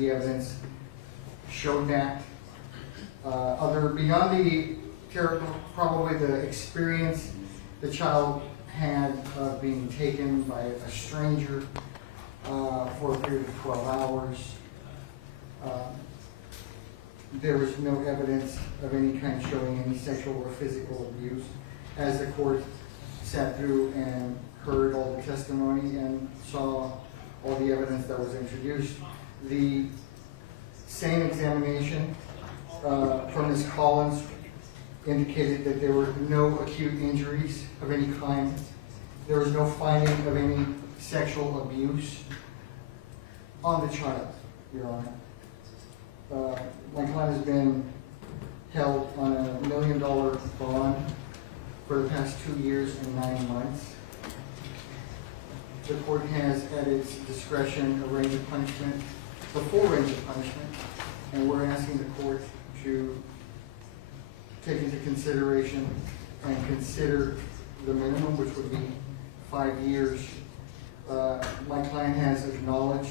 the evidence showed that. Beyond the probably the experience the child had of being taken by a stranger for a period of 12 hours, there was no evidence of any kind showing any sexual or physical abuse. As the court sat through and heard all the testimony and saw all the evidence that was introduced, the same examination from Ms. Collins indicated that there were no acute injuries of any kind. There was no finding of any sexual abuse on the child, Your Honor. My client has been held on a $1 million bond for the past 2 years and 9 months. The court has at its discretion a range of punishment, the full range of punishment, and we're asking the court to take into consideration and consider the minimum, which would be 5 years. My client has acknowledged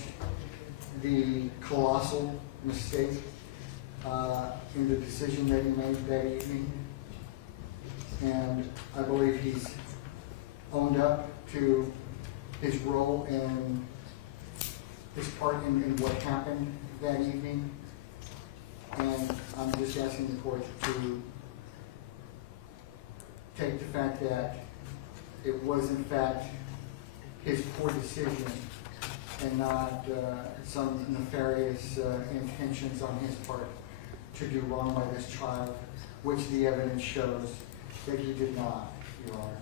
the colossal mistake in the decision that he made that evening, and I believe he's owned up to his role and his part in what happened that evening. And I'm just asking the court to take the fact that it was in fact his poor decision and not some nefarious intentions on his part to do wrong by this child, which the evidence shows that he did not, Your Honor.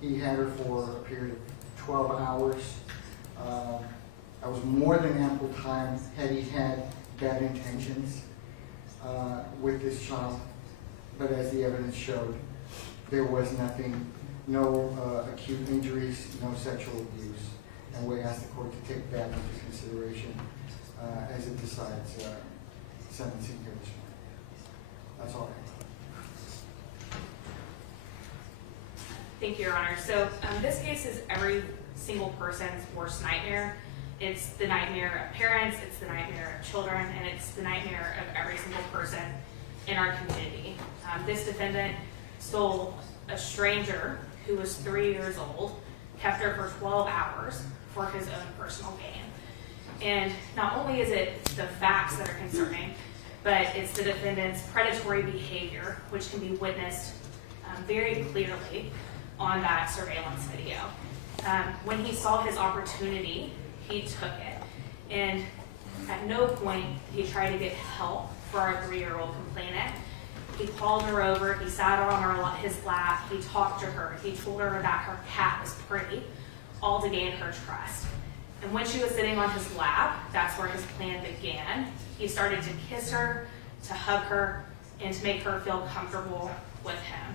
He had her for a period of 12 hours. That was more than ample time had he had bad intentions with this child. But as the evidence showed, there was nothing, no acute injuries, no sexual abuse. And we ask the court to take that into consideration as it decides sentencing here this morning. That's all I have. Thank you, Your Honor. So this case is every single person's worst nightmare. It's the nightmare of parents, it's the nightmare of children, and it's the nightmare of every single person in our community. This defendant stole a stranger who was 3 years old, kept her for 12 hours for his own personal gain. And not only is it the facts that are concerning, but it's the defendant's predatory behavior, which can be witnessed very clearly on that surveillance video. When he saw his opportunity, he took it. And at no point did he try to get help for our 3-year-old complainant. He called her over, he sat on his lap, he talked to her, he told her that her cat was pretty, all to gain her trust. And when she was sitting on his lap, that's where his plan began. He started to kiss her, to hug her, and to make her feel comfortable with him.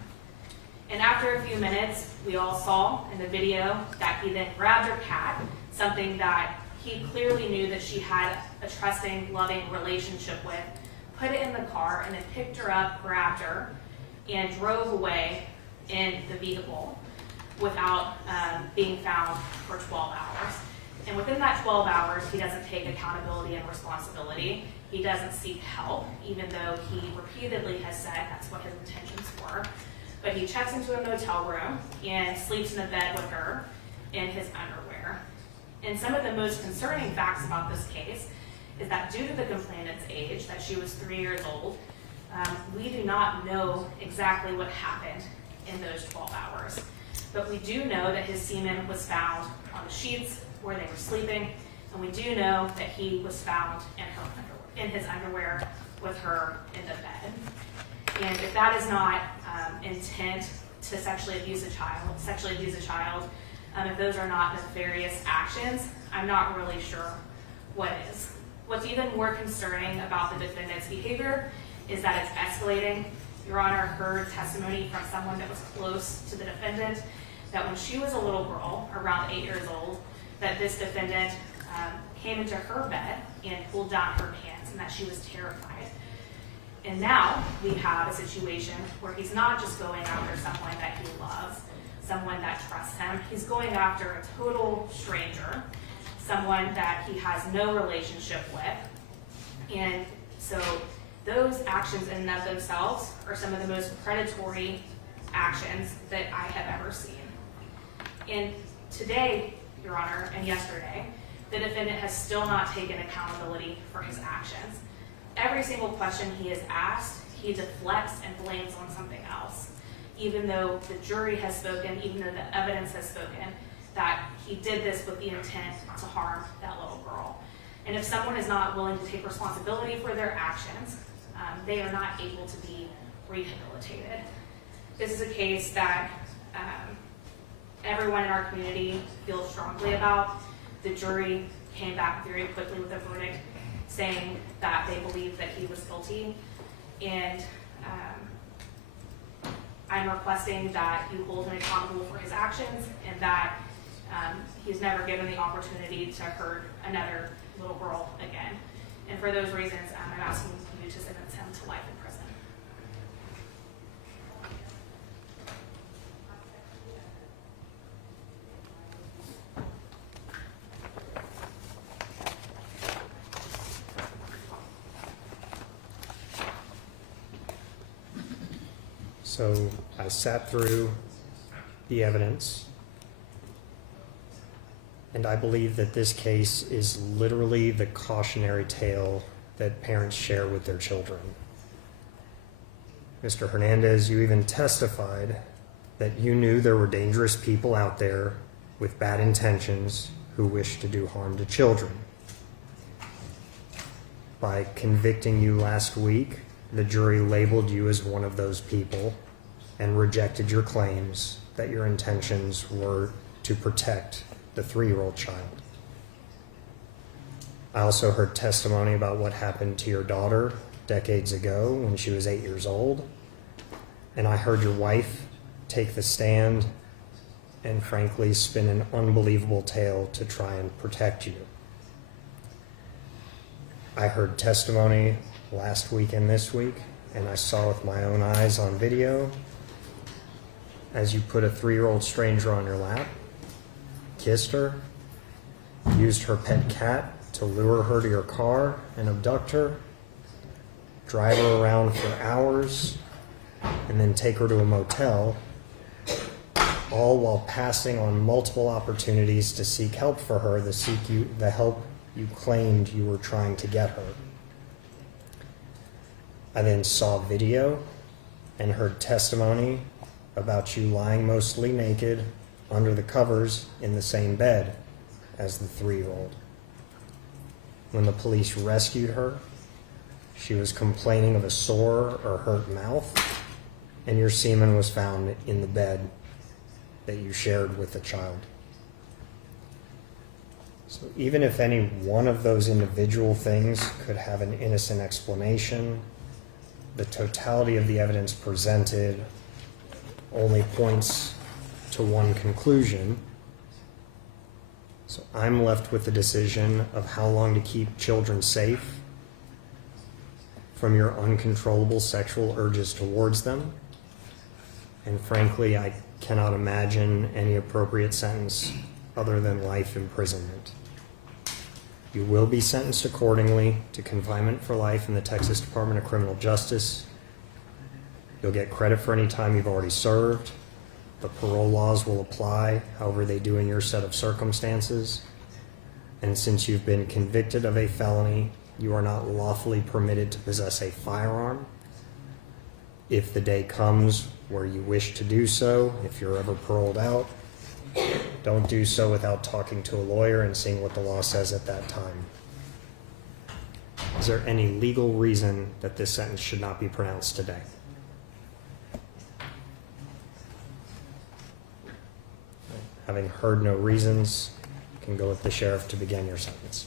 And after a few minutes, we all saw in the video that he then grabbed her cat, something that he clearly knew that she had a trusting, loving relationship with, put it in the car, and then picked her up, grabbed her, and drove away in the vehicle without being found for 12 hours. And within that 12 hours, he doesn't take accountability and responsibility. He doesn't seek help, even though he repeatedly has said that's what his intentions were. But he checks into a motel room and sleeps in a bed with her in his underwear. And some of the most concerning facts about this case is that due to the complainant's age, that she was 3 years old, we do not know exactly what happened in those 12 hours. But we do know that his semen was found on the sheets where they were sleeping, and we do know that he was found in his underwear with her in the bed. And if that is not intent to sexually abuse a child, if those are not nefarious actions, I'm not really sure what is. What's even more concerning about the defendant's behavior is that it's escalating. Your Honor heard testimony from someone that was close to the defendant that when she was a little girl, around 8 years old, that this defendant came into her bed and pulled down her pants and that she was terrified. And now we have a situation where he's not just going after someone that he loves, someone that trusts him. He's going after a total stranger, someone that he has no relationship with. And so those actions in and of themselves are some of the most predatory actions that I have ever seen. And today, Your Honor, and yesterday, the defendant has still not taken accountability for his actions. Every single question he is asked, he deflects and blames on something else, even though the jury has spoken, even though the evidence has spoken, that he did this with the intent to harm that little girl. And if someone is not willing to take responsibility for their actions, they are not able to be rehabilitated. This is a case that everyone in our community feels strongly about. The jury came back very quickly with a verdict saying that they believe that he was guilty. And I'm requesting that you hold him accountable for his actions and that he's never given the opportunity to hurt another little girl again. And for those reasons, I'm asking you to sentence him to life in prison. So I sat through the evidence, and I believe that this case is literally the cautionary tale that parents share with their children. Mr. Hernandez, you even testified that you knew there were dangerous people out there with bad intentions who wish to do harm to children. By convicting you last week, the jury labeled you as one of those people and rejected your claims that your intentions were to protect the 3-year-old child. I also heard testimony about what happened to your daughter decades ago when she was 8 years old. And I heard your wife take the stand and frankly spin an unbelievable tale to try and protect you. I heard testimony last week and this week, and I saw with my own eyes on video as you put a 3-year-old stranger on your lap, kissed her, used her pet cat to lure her to your car and abduct her, drive her around for hours, and then take her to a motel, all while passing on multiple opportunities to seek help for her, the help you claimed you were trying to get her. I then saw video and heard testimony about you lying mostly naked under the covers in the same bed as the 3-year-old. When the police rescued her, she was complaining of a sore or hurt mouth, and your semen was found in the bed that you shared with the child. So even if any one of those individual things could have an innocent explanation, the totality of the evidence presented only points to one conclusion. So I'm left with the decision of how long to keep children safe from your uncontrollable sexual urges towards them. And frankly, I cannot imagine any appropriate sentence other than life imprisonment. You will be sentenced accordingly to confinement for life in the Texas Department of Criminal Justice. You'll get credit for any time you've already served. The parole laws will apply, however they do in your set of circumstances. And since you've been convicted of a felony, you are not lawfully permitted to possess a firearm. If the day comes where you wish to do so, if you're ever paroled out, don't do so without talking to a lawyer and seeing what the law says at that time. Is there any legal reason that this sentence should not be pronounced today? Having heard no reasons, you can go with the sheriff to begin your sentence.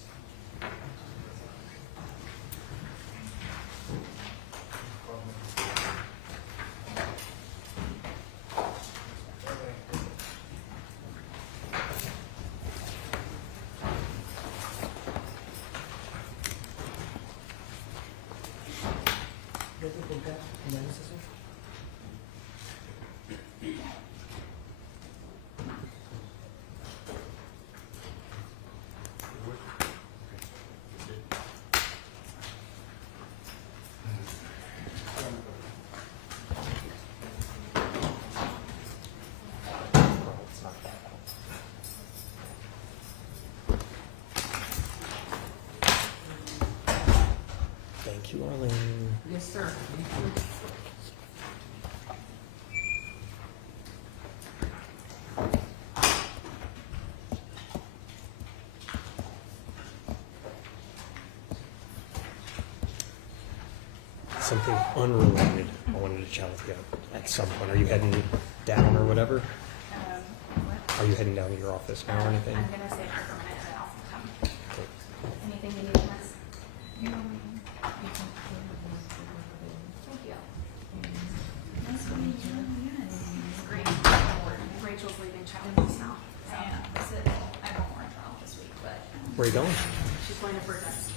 you, Arlene. Yes, sir. Something unrelated. I wanted to chat with you at some point. Are you heading down or whatever? What? Are you heading down to your office now or anything? I'm gonna stay here for a minute and then I'll come. Okay. Anything you need from us? Thank you. Nice to meet you. Yes. Great. Rachel's leaving childhood now. So I have a warrant trial this week, but Where are you going? she's going to Virginia.